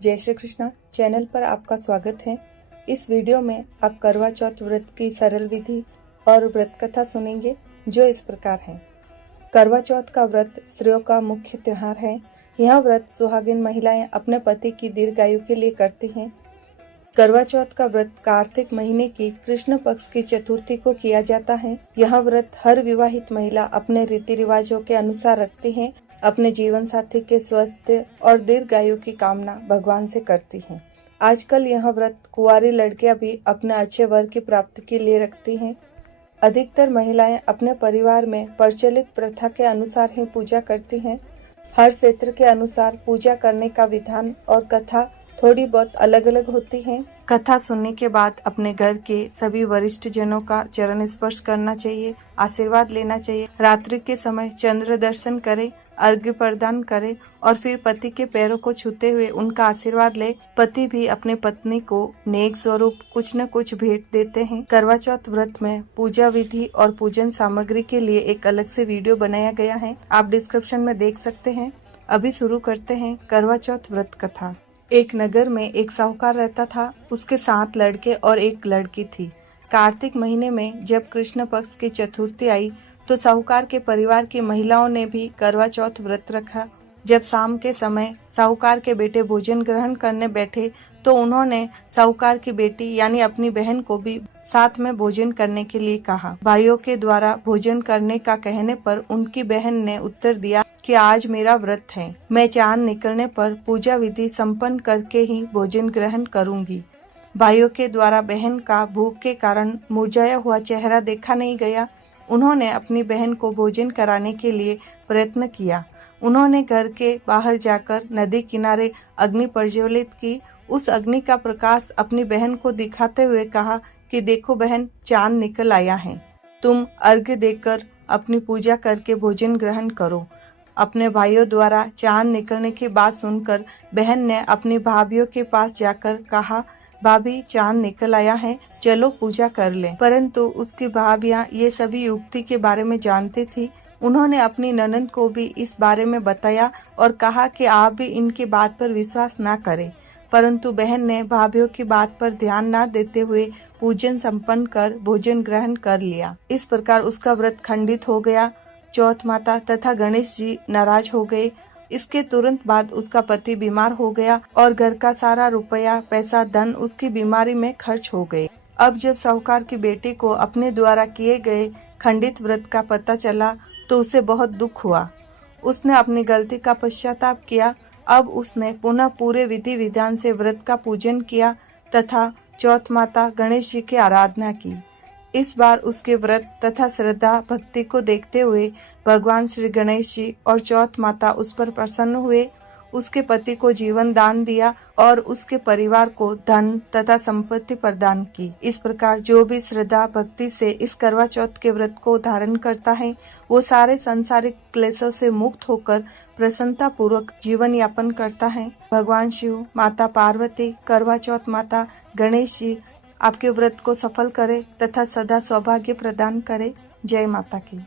जय श्री कृष्णा चैनल पर आपका स्वागत है। इस वीडियो में आप करवा चौथ व्रत की सरल विधि और व्रत कथा सुनेंगे जो इस प्रकार है। करवा चौथ का व्रत स्त्रियों का मुख्य त्योहार है। यह व्रत सुहागिन महिलाएं अपने पति की दीर्घायु के लिए करती हैं। करवा चौथ का व्रत कार्तिक महीने की कृष्ण पक्ष की चतुर्थी को किया जाता है। यह व्रत हर विवाहित महिला अपने रीति रिवाजों के अनुसार रखती है। अपने जीवन साथी के स्वास्थ्य और दीर्घायु की कामना भगवान से करती हैं। आजकल यह व्रत कुंवारी लड़कियां भी अपने अच्छे वर की प्राप्ति के लिए रखती हैं। अधिकतर महिलाएं अपने परिवार में प्रचलित प्रथा के अनुसार ही पूजा करती हैं। हर क्षेत्र के अनुसार पूजा करने का विधान और कथा थोड़ी बहुत अलग अलग होती है। कथा सुनने के बाद अपने घर के सभी वरिष्ठ जनों का चरण स्पर्श करना चाहिए, आशीर्वाद लेना चाहिए। रात्रि के समय चंद्र दर्शन करें, अर्घ्य प्रदान करें और फिर पति के पैरों को छूते हुए उनका आशीर्वाद ले। पति भी अपने पत्नी को नेक स्वरूप कुछ न कुछ भेंट देते हैं। करवा चौथ व्रत में पूजा विधि और पूजन सामग्री के लिए एक अलग से वीडियो बनाया गया है, आप डिस्क्रिप्शन में देख सकते हैं। अभी शुरू करते हैं करवा चौथ व्रत कथा। एक नगर में एक साहूकार रहता था। उसके 7 लड़के और 1 लड़की थी। कार्तिक महीने में जब कृष्ण पक्ष की चतुर्थी आई तो साहूकार के परिवार की महिलाओं ने भी करवा चौथ व्रत रखा। जब शाम के समय साहूकार के बेटे भोजन ग्रहण करने बैठे तो उन्होंने साहूकार की बेटी यानी अपनी बहन को भी साथ में भोजन करने के लिए कहा। भाइयों के द्वारा भोजन करने का कहने पर उनकी बहन ने उत्तर दिया कि आज मेरा व्रत है, मैं चांद निकलने पर पूजा विधि संपन्न करके ही भोजन ग्रहण करूंगी। भाइयों के द्वारा बहन का भूख के कारण मुरझाया हुआ चेहरा देखा नहीं गया। उन्होंने अपनी बहन को भोजन कराने के लिए प्रयत्न किया। उन्होंने घर के बाहर जाकर नदी किनारे अग्नि प्रज्वलित की। उस अग्नि का प्रकाश अपनी बहन को दिखाते हुए कहा कि देखो बहन, चांद निकल आया है, तुम अर्घ्य देकर अपनी पूजा करके भोजन ग्रहण करो। अपने भाइयों द्वारा चांद निकलने की बात सुनकर बहन ने अपनी भाभियों के पास जाकर कहा, भाभी चांद निकल आया है, चलो पूजा कर लें। परंतु उसकी भाभियां ये सभी युक्ति के बारे में जानती थी। उन्होंने अपनी ननद को भी इस बारे में बताया और कहा कि आप भी इनकी बात पर विश्वास न करें। परंतु बहन ने भाभियों की बात पर ध्यान न देते हुए पूजन संपन्न कर भोजन ग्रहण कर लिया। इस प्रकार उसका व्रत खंडित हो गया। चौथ माता तथा गणेश जी नाराज हो गए। इसके तुरंत बाद उसका पति बीमार हो गया और घर का सारा रुपया पैसा धन उसकी बीमारी में खर्च हो गए। अब जब साहूकार की बेटी को अपने द्वारा किए गए खंडित व्रत का पता चला तो उसे बहुत दुख हुआ। उसने अपनी गलती का पश्चाताप किया। अब उसने पुनः पूरे विधि विधान से व्रत का पूजन किया तथा चौथ माता गणेश जी की आराधना की। इस बार उसके व्रत तथा श्रद्धा भक्ति को देखते हुए भगवान श्री गणेश जी और चौथ माता उस पर प्रसन्न हुए। उसके पति को जीवन दान दिया और उसके परिवार को धन तथा संपत्ति प्रदान की। इस प्रकार जो भी श्रद्धा भक्ति से इस करवा चौथ के व्रत को धारण करता है वो सारे सांसारिक क्लेशों से मुक्त होकर प्रसन्नता पूर्वक जीवन यापन करता है। भगवान शिव, माता पार्वती, करवा चौथ माता, गणेश जी आपके व्रत को सफल करे तथा सदा सौभाग्य प्रदान करे। जय माता की।